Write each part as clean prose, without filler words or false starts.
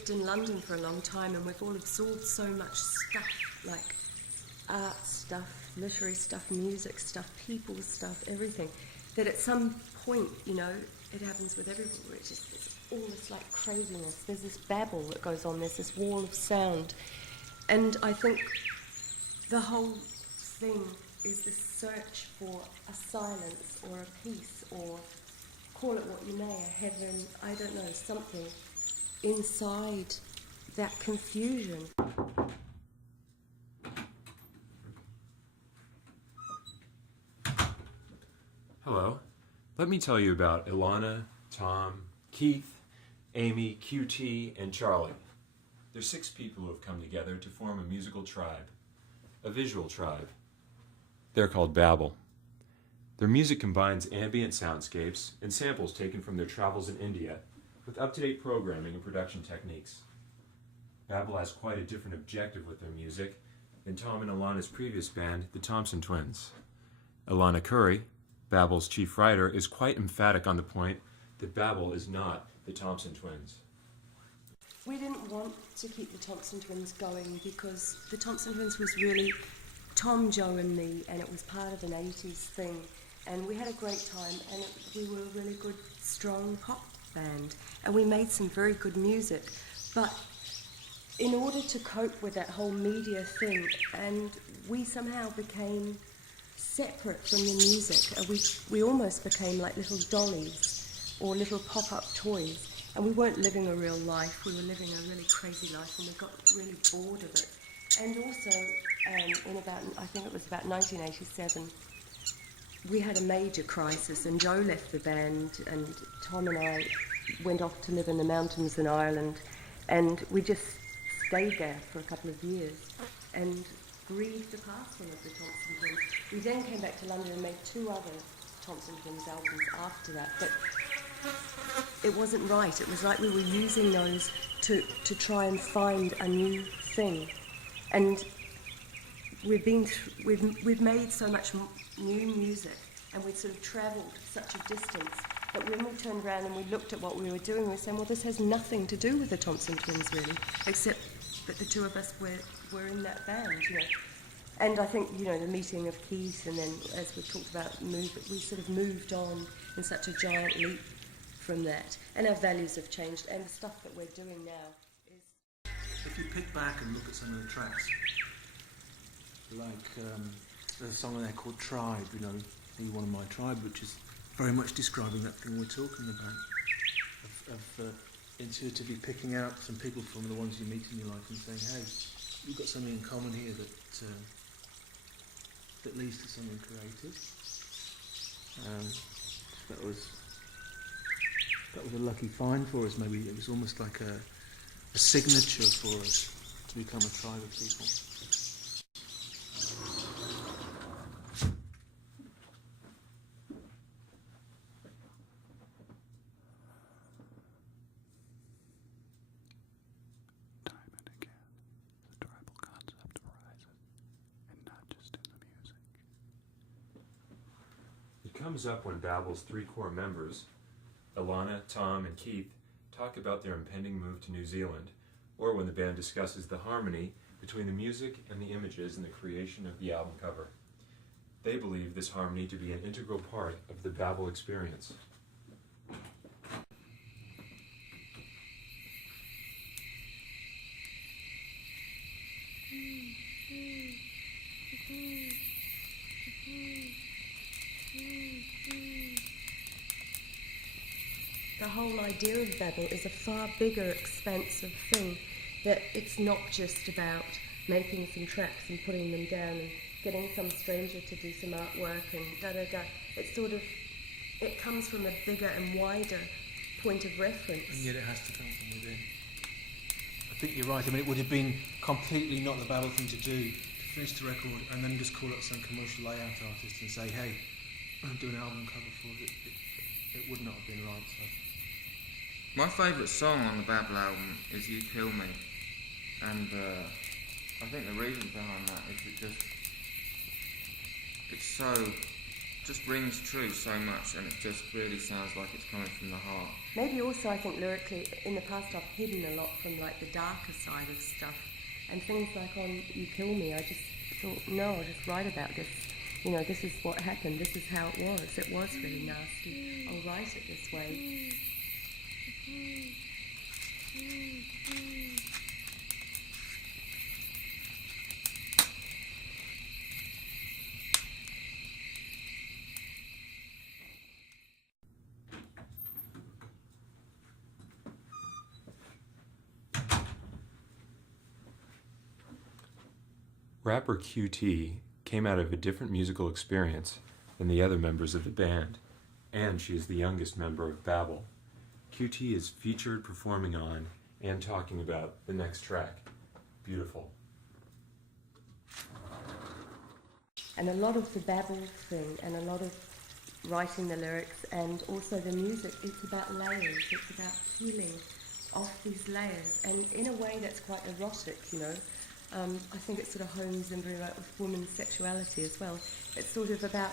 lived in London for a long time, and we've all absorbed so much stuff, like art stuff, literary stuff, music stuff, people stuff, everything, that at some point, you know, it happens with everyone, where it's all this like craziness. There's this babble that goes on, there's this wall of sound. And I think the whole thing is this search for a silence or a peace, or call it what you may, a heaven, I don't know, something inside that confusion. Hello. Let me tell you about Ilana, Tom, Keith, Amy, QT, and Charlie. They're 6 people who have come together to form a musical tribe, a visual tribe. They're called Babble. Their music combines ambient soundscapes and samples taken from their travels in India with up-to-date programming and production techniques. Babble has quite a different objective with their music than Tom and Ilana's previous band, the Thompson Twins. Ilana Curry, Babble's chief writer, is quite emphatic on the point that Babble is not the Thompson Twins. We didn't want to keep the Thompson Twins going because the Thompson Twins was really Tom, Joe and me, and it was part of an 80s thing, and we had a great time, and we were a really good, strong pop band, and we made some very good music, but in order to cope with that whole media thing, and we somehow became separate from the music. We almost became like little dollies or little pop-up toys, and we weren't living a real life. We were living a really crazy life, and we got really bored of it. And also, I think it was about 1987, we had a major crisis, and Joe left the band, and Tom and I went off to live in the mountains in Ireland, and we just stayed there for a couple of years and grieved the passing of the Thompson Twins. We then came back to London and made 2 other Thompson Twins albums after that, but it wasn't right. It was like we were using those to try and find a new thing. And we've made so much new music, and we'd sort of travelled such a distance that when we turned around and we looked at what we were doing, we were saying, well, this has nothing to do with the Thompson Twins, really, except that the 2 of us were in that band, you know. And I think, you know, the meeting of Keith, and then as we talked about we sort of moved on in such a giant leap from that. And our values have changed, and the stuff that we're doing now is... If you pick back and look at some of the tracks, like there's a song in there called Tribe, you know, Are You One of My Tribe, which is very much describing that thing we're talking about, of intuitively picking out some people from the ones you meet in your life and saying, hey, you've got something in common here that leads to something creative. That was a lucky find for us. Maybe it was almost like a signature for us to become a tribe of people. It comes up when Babble's 3 core members, Ilana, Tom, and Keith, talk about their impending move to New Zealand, or when the band discusses the harmony between the music and the images in the creation of the album cover. They believe this harmony to be an integral part of the Babble experience. The whole idea of Babble is a far bigger, expansive thing, that it's not just about making some tracks and putting them down and getting some stranger to do some artwork and da-da-da. It comes from a bigger and wider point of reference. And yet it has to come from within. I think you're right. I mean, it would have been completely not the Babble thing to do, to finish the record and then just call up some commercial layout artist and say, hey, I'm doing an album cover for it. It would not have been right. So. My favourite song on the Babble album is You Kill Me, and I think the reason behind that is it's so just rings true so much, and it just really sounds like it's coming from the heart. Maybe also I think lyrically, in the past I've hidden a lot from like the darker side of stuff. And things like on You Kill Me, I just thought, no, I'll just write about this. You know, this is what happened, this is how it was. It was really nasty. I'll write it this way. Rapper QT came out of a different musical experience than the other members of the band, and she is the youngest member of Babble. QT is featured performing on and talking about the next track, Beautiful. And a lot of the Babble thing, and a lot of writing the lyrics, and also the music, it's about layers, it's about peeling off these layers, and in a way that's quite erotic, you know. I think it sort of homes in very right with women's sexuality as well. It's sort of about,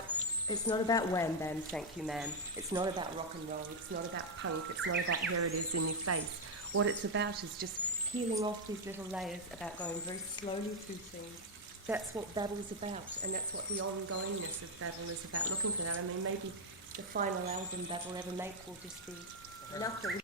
it's not about wham bam, thank you ma'am. It's not about rock and roll, it's not about punk, it's not about here it is in your face. What it's about is just peeling off these little layers, about going very slowly through things. That's what Babble's about, and that's what the ongoingness of Babble is about, looking for that. I mean, maybe the final album Babble ever make will just be nothing.